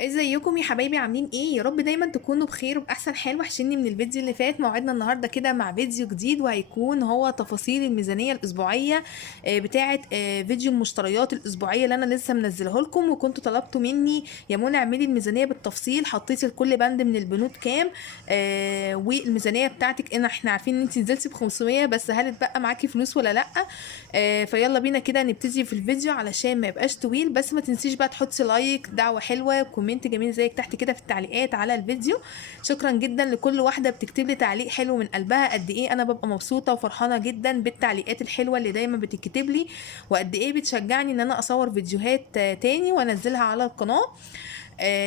ازيكم يا حبايبي؟ عاملين ايه؟ يا رب دايما تكونوا بخير وباحسن حال. وحشني من الفيديو اللي فات. موعدنا النهارده كده مع فيديو جديد، وهيكون هو تفاصيل الميزانيه الاسبوعيه بتاعه فيديو المشتريات الاسبوعيه اللي انا لسه منزله لكم. وكنتوا طلبتوا مني يا منى اعملي الميزانيه بالتفصيل، حطيتي لكل بند من البنود كام والميزانيه بتاعتك. ان احنا عارفين ان انت نزلتي ب 500، بس هل اتبقى معاكي فلوس ولا لا؟ فيلا بينا كده نبتدي في الفيديو علشان ما يبقاش طويل. بس ما تنسيش بقى تحطي لايك، دعوه حلوه، كومنت جميل زيك تحت كده في التعليقات على الفيديو. شكرا جدا لكل واحده بتكتب لي تعليق حلو من قلبها. قد ايه انا ببقى مبسوطه وفرحانه جدا بالتعليقات الحلوه اللي دايما بتتكتب لي، وقد ايه بتشجعني ان انا اصور فيديوهات تاني وانزلها على القناه.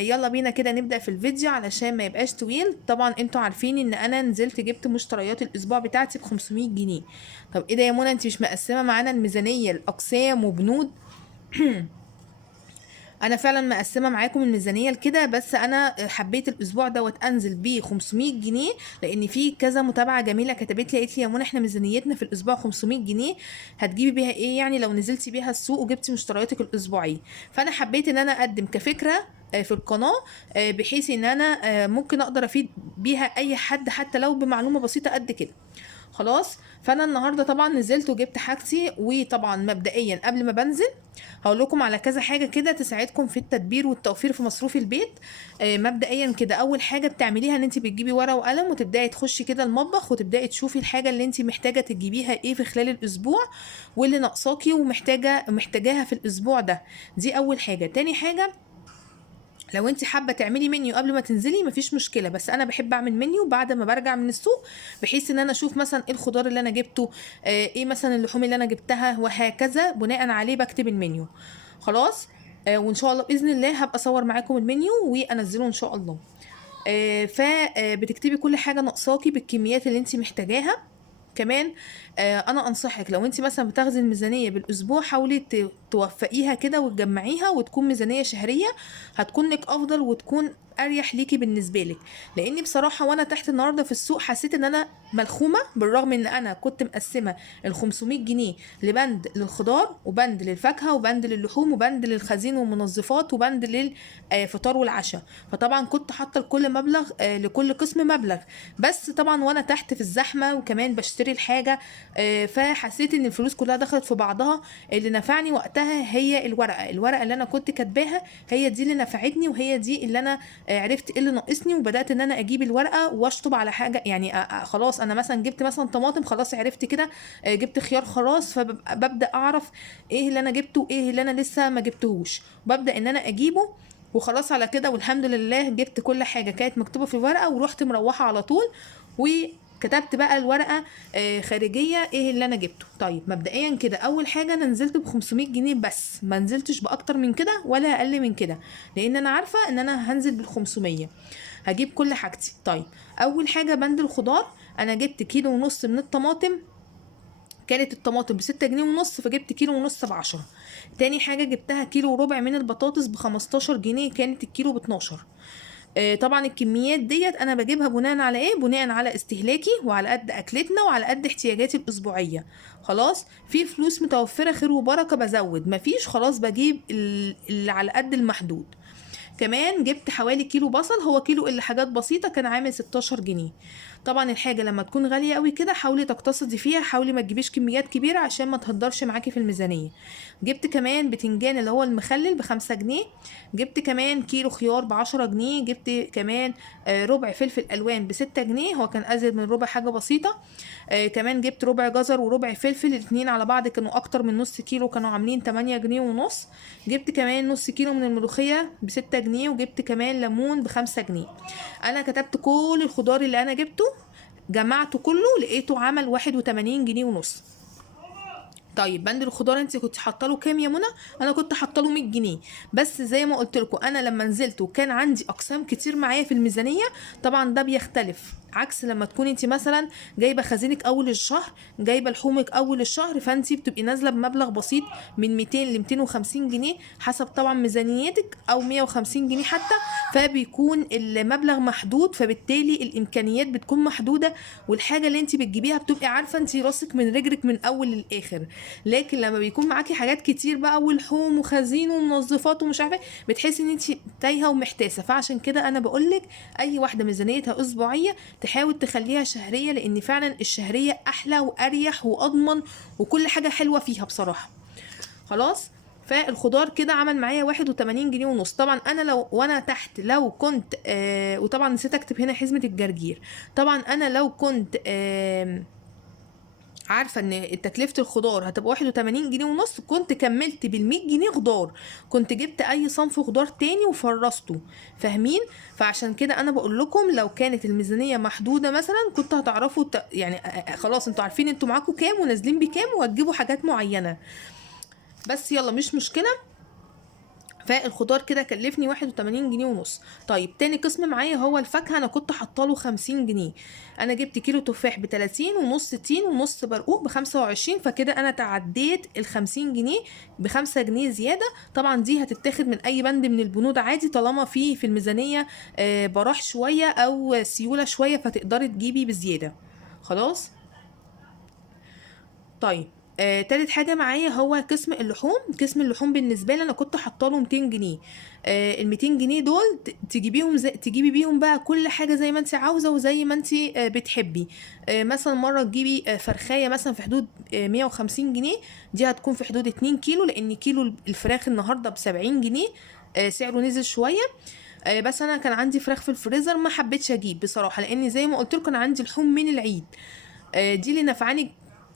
يلا بينا كده نبدأ في الفيديو علشان ما يبقاش طويل. طبعا انتوا عارفين ان انا نزلت جبت مشتريات الاسبوع بتاعتي ب 500 جنيه. طب ايه ده يا منى؟ انت مش مقسمه معانا الميزانيه لاقسام وبنود؟ انا فعلا مقسمه معاكم الميزانيه لكده، بس انا حبيت الاسبوع دوت انزل بيه 500 جنيه، لان في كذا متابعه جميله كتبت لي قالت لي يا منى احنا ميزانيتنا في الاسبوع 500 جنيه، هتجيبي بيها ايه يعني لو نزلتي بيها السوق وجبتي مشترياتك الاسبوعيه؟ فانا حبيت ان انا اقدم كفكره في القناه، بحيث ان انا ممكن اقدر افيد بيها اي حد حتى لو بمعلومه بسيطه قد كده. خلاص. فانا النهارده طبعا نزلت وجبت حاجتي. وطبعا مبدئيا قبل ما بنزل هقول لكم على كذا حاجه كده تساعدكم في التدبير والتوفير في مصروف البيت. مبدئيا كده اول حاجه بتعمليها ان انت بتجيبي ورقه وقلم وتبداي تخشي كده المطبخ وتبداي تشوفي الحاجه اللي انت محتاجه تجيبيها ايه في خلال الاسبوع، واللي ناقصاكي ومحتاجاها في الاسبوع ده. دي اول حاجه. تاني حاجه، لو انت حابه تعملي منيو قبل ما تنزلي مفيش مشكله، بس انا بحب اعمل منيو بعد ما برجع من السوق، بحيث ان انا اشوف مثلا ايه الخضار اللي انا جبته، ايه مثلا اللحوم اللي انا جبتها، وهكذا بناء عليه بكتب المنيو. خلاص. وان شاء الله باذن الله هبقى اصور معاكم المنيو وانزله ان شاء الله. فبتكتبي كل حاجه ناقصاكي بالكميات اللي انت محتاجاها. كمان انا انصحك لو انت مثلا بتاخدي الميزانيه بالاسبوع، حاولي توفقيها كده وتجمعيها وتكون ميزانيه شهريه، هتكون لك افضل وتكون اريح ليكي بالنسبه لك. لاني بصراحه وانا تحت النهارده في السوق حسيت ان انا ملخومه، بالرغم ان انا كنت مقسمه ال 500 جنيه لبند للخضار وبند للفاكهه وبند للحوم وبند للخزين والمنظفات وبند للفطار والعشاء. فطبعا كنت حاطه لكل مبلغ، لكل قسم مبلغ. بس طبعا وانا تحت في الزحمه وكمان بشتري الحاجه، فحسيت ان الفلوس كلها دخلت في بعضها. اللي نفعني وقتها هي الورقه اللي انا كنت كاتباها، هي دي اللي نفعتني، وهي دي اللي انا عرفت ايه اللي ناقصني. وبدات ان انا اجيب الورقه واشطب على حاجه يعني. خلاص انا مثلا جبت مثلا طماطم، خلاص عرفت كده. جبت خيار، خلاص فببدا اعرف ايه اللي انا جبته وايه اللي انا لسه ما جبتهوش، وببدا ان انا اجيبه. وخلاص على كده والحمد لله جبت كل حاجه كانت مكتوبه في الورقه ورحت مروحه على طول. وكتبت بقى الورقه خارجيه ايه اللي انا جبته. طيب مبدئيا كده اول حاجه انا نزلت ب 500 جنيه بس، ما نزلتش باكتر من كده ولا اقل من كده، لان انا عارفه ان انا هنزل بال 500 هجيب كل حاجتي. طيب اول حاجه بند الخضار، انا جبت كيلو ونص من الطماطم. كانت الطماطم ب6 جنيه ونص، فجبت كيلو ونص ب10. تاني حاجة جبتها كيلو وربع من البطاطس ب15 جنيه، كانت الكيلو ب12. طبعا الكميات ديت انا بجيبها بناء على ايه؟ بناء على استهلاكي وعلى قد اكلتنا وعلى قد احتياجاتي الاسبوعيه. خلاص. في فلوس متوفره خير وبركه بزود، مفيش خلاص بجيب اللي على قد المحدود. كمان جبت حوالي كيلو بصل، هو كيلو اللي حاجات بسيطة كان عامل 16 جنيه. طبعا الحاجة لما تكون غالية قوي كده حاولي تقتصدي فيها، حاولي ما تجيبيش كميات كبيرة عشان ما تهدرش معاكي في الميزانية. جبت كمان بتنجان اللي هو المخلل ب5 جنيه. جبت كمان كيلو خيار ب10 جنيه. جبت كمان ربع فلفل الوان ب6 جنيه، هو كان ازيد من ربع حاجة بسيطة. كمان جبت ربع جزر وربع فلفل، الاتنين على بعض كانوا اكتر من نص كيلو، كانوا عاملين 8 جنيه ونص. جبت كمان نص كيلو من الملوخية ب6 جنيه. وجبت كمان ليمون ب5 جنيه. انا كتبت كل الخضار اللي انا جبته، جمعته كله لقيته عمل 81 جنيه ونص. طيب بند الخضار انت كنت حاطه له كام يا منى؟ انا كنت حاطه له 100 جنيه. بس زي ما قلت لكم انا لما نزلت وكان عندي اقسام كتير معايا في الميزانيه، طبعا ده بيختلف عكس لما تكون انت مثلا جايبه خزينك اول الشهر، جايبه لحومك اول الشهر، فانت بتبقي نازله بمبلغ بسيط من 200 ل 250 جنيه حسب طبعا ميزانيتك، او 150 جنيه حتى، فبيكون المبلغ محدود، فبالتالي الامكانيات بتكون محدوده، والحاجه اللي انت بتجيبيها بتبقي عارفه انت راسك من رجلك من اول للاخر. لكن لما بيكون معاكي حاجات كتير بقى ولحوم وخزين ومنظفات ومش عارفه، بتحسي ان انت تايهه ومحتاسه. فعشان كده انا بقولك اي واحده ميزانيتها اسبوعيه تحاول تخليها شهريه، لان فعلا الشهريه احلى واريح واضمن وكل حاجه حلوه فيها بصراحه. خلاص. فالخضار كده عمل معايا 81 جنيه ونص. طبعا انا لو وانا تحت لو كنت وطبعا نسيت اكتب هنا حزمه الجرجير. طبعا انا لو كنت عارفه ان تكلفه الخضار هتبقى 81 جنيه ونص، كنت كملت بال100 جنيه خضار، كنت جبت اي صنف خضار تاني وفرسته. فاهمين؟ فعشان كده انا بقول لكم لو كانت الميزانيه محدوده مثلا كنت هتعرفوا يعني خلاص انتوا عارفين انتوا معاكم كام ونازلين بكام وهتجيبوا حاجات معينه. بس يلا مش مشكله. فالخضار كده كلفني 81 جنيه ونص. طيب تاني قسم معايا هو الفاكهه، انا كنت حاطاله 50 جنيه. انا جبت كيلو تفاح ب30 ونص تين ونص برقوق ب25، فكده انا تعديت ال50 جنيه ب5 جنيه زياده. طبعا دي هتتاخد من اي بند من البنود عادي طالما في الميزانيه براح شويه او سيوله شويه، فتقدري تجيبي بزياده. خلاص. طيب تالت حاجة معايا هو قسم اللحوم. قسم اللحوم بالنسبة لي أنا كنت حاطاله 200 جنيه. ال200 جنيه دول تجيبيهم تجيبي بيهم بقى كل حاجة زي ما انت عاوزة وزي ما انت بتحبي. مثلا مرة تجيبي فرخاية مثلا في حدود 150 جنيه، دي هتكون في حدود 2 كيلو، لأن كيلو الفراخ النهاردة ب70 جنيه، سعره نزل شوية. بس انا كان عندي فراخ في الفريزر ما حبيتش اجيب بصراحه، لان زي ما قلت لكم انا عندي لحوم من العيد، دي اللي نفعاني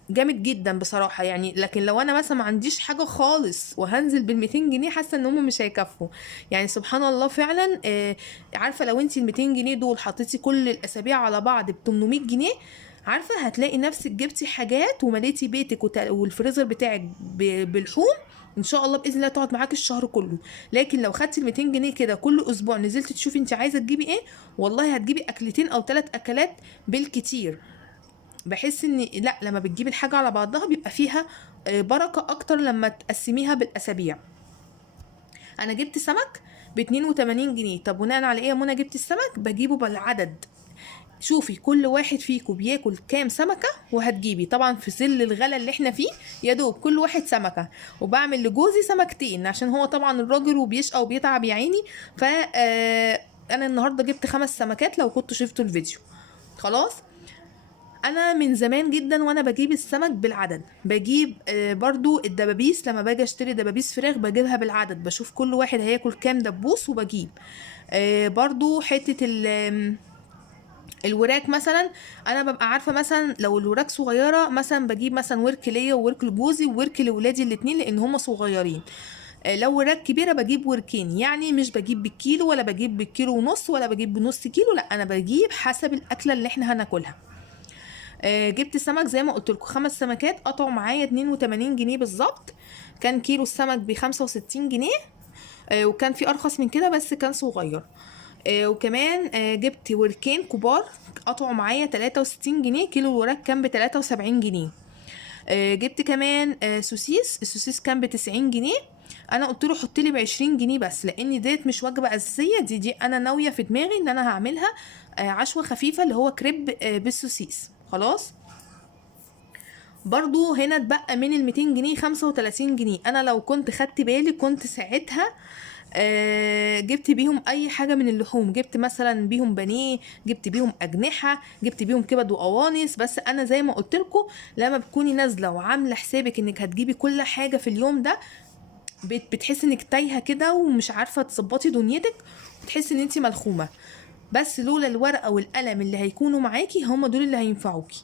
جامد جدا بصراحه يعني. لكن لو انا مثلا ما عنديش حاجه خالص وهنزل بال200 جنيه حاسه ان هم مش هيكفوا يعني. سبحان الله فعلا. عارفه لو انت ال200 جنيه دول حطيتي كل الاسابيع على بعض ب 800 جنيه، عارفه هتلاقي نفسك جبتي حاجات ومليتي بيتك والفريزر بتاعك بلحوم ان شاء الله باذن الله تقعد معاك الشهر كله. لكن لو خدتي ال200 جنيه كده كل اسبوع نزلتي تشوفي انت عايزه تجيبي ايه، والله هتجيبي اكلتين او 3 اكلات بالكتير. بحس ان لا، لما بتجيبي الحاجه على بعضها بيبقى فيها بركه اكتر لما تقسميها بالاسابيع. انا جبت سمك ب 82 جنيه. طب بناء على ايه يا منى جبت السمك؟ بجيبه بالعدد. شوفي كل واحد فيكم بياكل كام سمكة وهتجيبي. طبعا في ظل الغلا اللي احنا فيه يا دوب كل واحد سمكة، وبعمل لجوزي سمكتين عشان هو طبعا الراجل وبيشقى وبيتعب يا عيني. ف انا النهارده جبت 5 سمكات لو كنتوا شفتوا الفيديو. خلاص. انا من زمان جدا وانا بجيب السمك بالعدد. بجيب برضو الدبابيس، لما باجي اشتري دبابيس فراخ بجيبها بالعدد، بشوف كل واحد هياكل كام دبوس وبجيب. برضو حتة الوراك مثلا، انا ببقى عارفه مثلا لو الوراك صغيره مثلا بجيب مثلا ورك ليا وورك لجوزي وورك لولادي الاتنين لان هم صغيرين. لو وراك كبيره بجيب وركين، يعني مش بجيب بالكيلو ولا بجيب بالكيلو ونص ولا بجيب بنص كيلو، لا انا بجيب حسب الاكله اللي احنا هناكلها. جبت سمك زي ما قلت لكم 5 سمكات قطعوا معايا 82 جنيه بالظبط. كان كيلو السمك ب 65 جنيه، وكان في ارخص من كده بس كان صغير. وكمان جبت وركين كبار قطعوا معايا 63 جنيه. كيلو الوراك كان ب 73 جنيه. جبت كمان سوسيس. السوسيس كان ب 90 جنيه. انا قلت له حط لي ب 20 جنيه بس، لان ديت مش وجبه اساسيه، دي انا ناويه في دماغي ان انا هعملها عشوه خفيفه اللي هو كريب بالسوسيس. خلاص. برضو هنا اتبقى من ال200 جنيه 35 جنيه. انا لو كنت خدت بالي كنت ساعتها جبت بيهم اي حاجه من اللحوم، جبت مثلا بيهم بانيه، جبت بيهم اجنحه، جبت بيهم كبد وقوانص. بس انا زي ما قلت لكم لما بتكوني نازله وعامله حسابك انك هتجيبي كل حاجه في اليوم ده بتحسي انك تايهه كده ومش عارفه تظبطي دنيتك، وتحسي ان انت ملخومه. بس لولا الورقه والقلم اللي هيكونوا معاكي هم دول اللي هينفعوكي.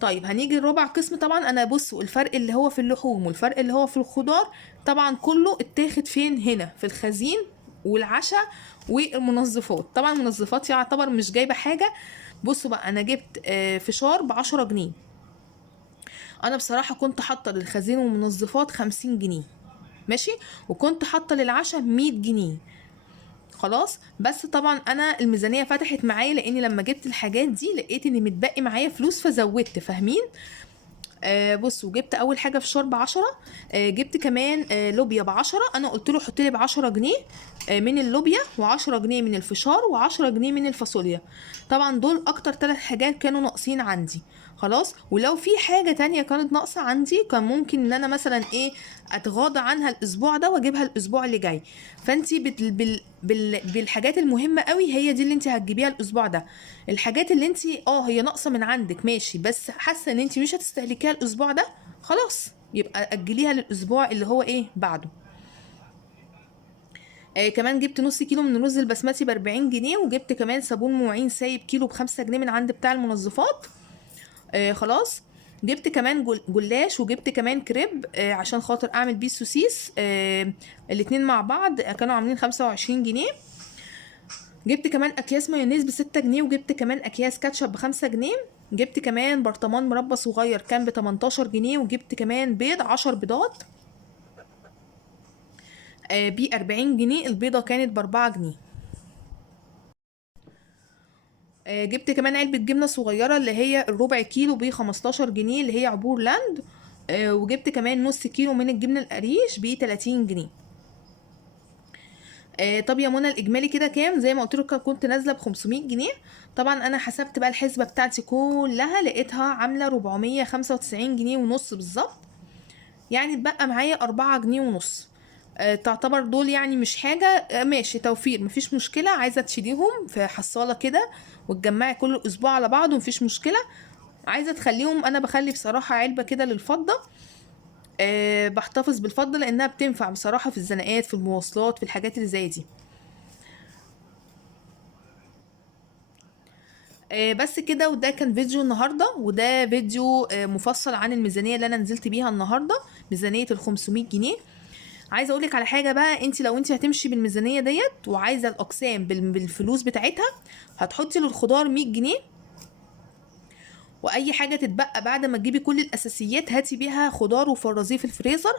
طيب هنيجي الرابع قسم. طبعا انا بصوا الفرق اللي هو في اللحوم والفرق اللي هو في الخضار طبعا كله اتاخد فين؟ هنا في الخزين والعشاء والمنظفات. طبعا المنظفات يعتبر مش جايبه حاجه. بصوا بقى انا جبت فشار ب10 جنيه. انا بصراحه كنت حاطه للخزين والمنظفات 50 جنيه ماشي، وكنت حاطه للعشاء 100 جنيه. خلاص. بس طبعا انا الميزانيه فتحت معايا لاني لما جبت الحاجات دي لقيت ان متبقي معايا فلوس فزودت، فاهمين؟ بصوا، جبت اول حاجه فشار ب10. جبت كمان لوبيا ب10. انا قلت له حط لي ب10 جنيه من اللوبيا، و10 جنيه من الفشار، و10 جنيه من الفاصوليا. طبعا دول اكتر 3 حاجات كانوا ناقصين عندي. خلاص. ولو في حاجه تانية كانت ناقصه عندي كان ممكن ان انا مثلا ايه اتغاضى عنها الاسبوع ده واجيبها الاسبوع اللي جاي. فانتي بالحاجات المهمه قوي هي دي اللي انت هتجيبيها الاسبوع ده. الحاجات اللي انت هي ناقصه من عندك ماشي، بس حاسه ان انت مش هتستهلكيها الاسبوع ده، خلاص يبقى اجليها للاسبوع اللي هو ايه بعده. كمان جبت نص كيلو من الرز البسمتي ب40 جنيه، وجبت كمان صابون مواعين سايب كيلو ب5 جنيه من عند بتاع المنظفات. خلاص. جبت كمان جلاش، وجبت كمان كريب عشان خاطر اعمل بيه السوسيس. الاتنين مع بعض كانوا عاملين 25 جنيه. جبت كمان اكياس مايونيز ب6 جنيه، وجبت كمان اكياس كاتشب ب5 جنيه. جبت كمان برطمان مربى صغير كان ب18 جنيه، وجبت كمان بيض 10 بيضات ب40 جنيه. البيضة كانت ب4 جنيه. جبت كمان علبة جبنة صغيرة اللي هي الربع كيلو ب15 جنيه اللي هي عبور لاند. وجبت كمان نص كيلو من الجبنة القريش ب30 جنيه. طب يا منى الاجمالي كده كام؟ زي ما قلت لك كنت نازله ب 500 جنيه. طبعا انا حسبت بقى الحسبه بتاعتي كلها لقيتها عامله 495 جنيه ونص بالظبط. يعني اتبقى معايا 4 جنيه ونص. تعتبر دول يعني مش حاجه. ماشي، توفير، مفيش مشكله. عايزه تشيليهم في حصاله كده وتجمعي كل اسبوع على بعضه، مفيش مشكله. عايزه تخليهم، انا بخلي بصراحه علبه كده للفضه. بحتفظ بالفضه لانها بتنفع بصراحه في الزنقات، في المواصلات، في الحاجات اللي زي دي. بس كده. وده كان فيديو النهارده، وده فيديو مفصل عن الميزانيه اللي انا نزلت بيها النهارده، ميزانيه ال 500 جنيه. عايزه اقولك على حاجه بقى، انت لو انت هتمشي بالميزانيه ديت وعايزه الاقسام بالفلوس بتاعتها، هتحطي للخضار 100 جنيه. واي حاجه تتبقى بعد ما تجيبي كل الاساسيات هاتي بيها خضار وفرزيه في الفريزر.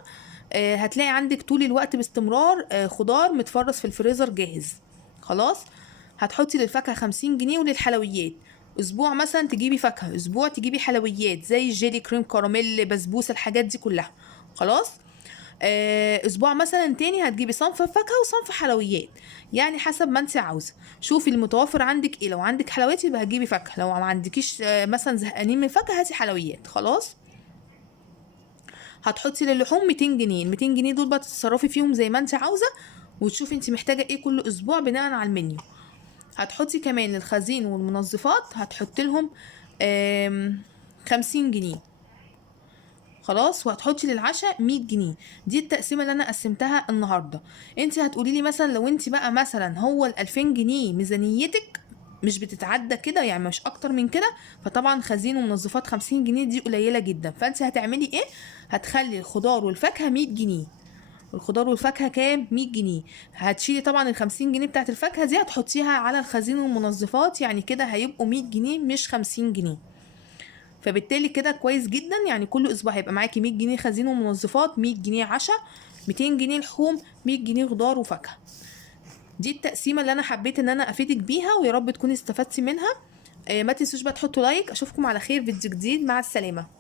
هتلاقي عندك طول الوقت باستمرار خضار متفرز في الفريزر جاهز. خلاص. هتحطي للفاكهه 50 جنيه، وللحلويات اسبوع مثلا تجيبي فاكهه، اسبوع تجيبي حلويات زي الجيلي، كريم كراميل، بسبوسه، الحاجات دي كلها. خلاص. اسبوع مثلا تاني هتجيبي صنف فاكهه وصنف حلويات، يعني حسب ما انت عاوزه. شوفي المتوفر عندك ايه. لو عندك حلويات يبقى هتجيبي فاكهه، لو ما عندكيش مثلا زهقانين من الفاكهه هاتي حلويات. خلاص. هتحطي للحوم 200 جنيه. ال 200 جنيه دول بقى تتصرفي فيهم زي ما انت عاوزه، وتشوفي انت محتاجه ايه كل اسبوع بناء على المنيو. هتحطي كمان للخزين والمنظفات هتحطي لهم 50 جنيه. خلاص. وهتحطي للعشاء 100 جنيه. دي التقسيمه اللي انا قسمتها النهارده. انت هتقولي لي مثلا لو انت بقى مثلا هو ال 2000 جنيه ميزانيتك مش بتتعدى كده، يعني مش اكتر من كده، فطبعا خزين ومنظفات 50 جنيه دي قليله جدا. فانت هتعملي ايه؟ هتخلي الخضار والفاكهه 100 جنيه. الخضار والفاكهه كام؟ 100 جنيه. هتشيلي طبعا ال 50 جنيه بتاعت الفاكهه دي هتحطيها على الخزين والمنظفات، يعني كده هيبقوا 100 جنيه مش 50 جنيه. فبالتالي كده كويس جدا. يعني كل اسبوع هيبقى معاكي 100 جنيه خزين ومنظفات، 100 جنيه عشاء، 200 جنيه لحوم، 100 جنيه خضار وفاكهه. دي التقسيمه اللي انا حبيت ان انا افيدك بيها، ويا رب تكوني استفدتي منها. ما تنسوش بقى تحطوا لايك. اشوفكم على خير فيديو جديد. مع السلامه.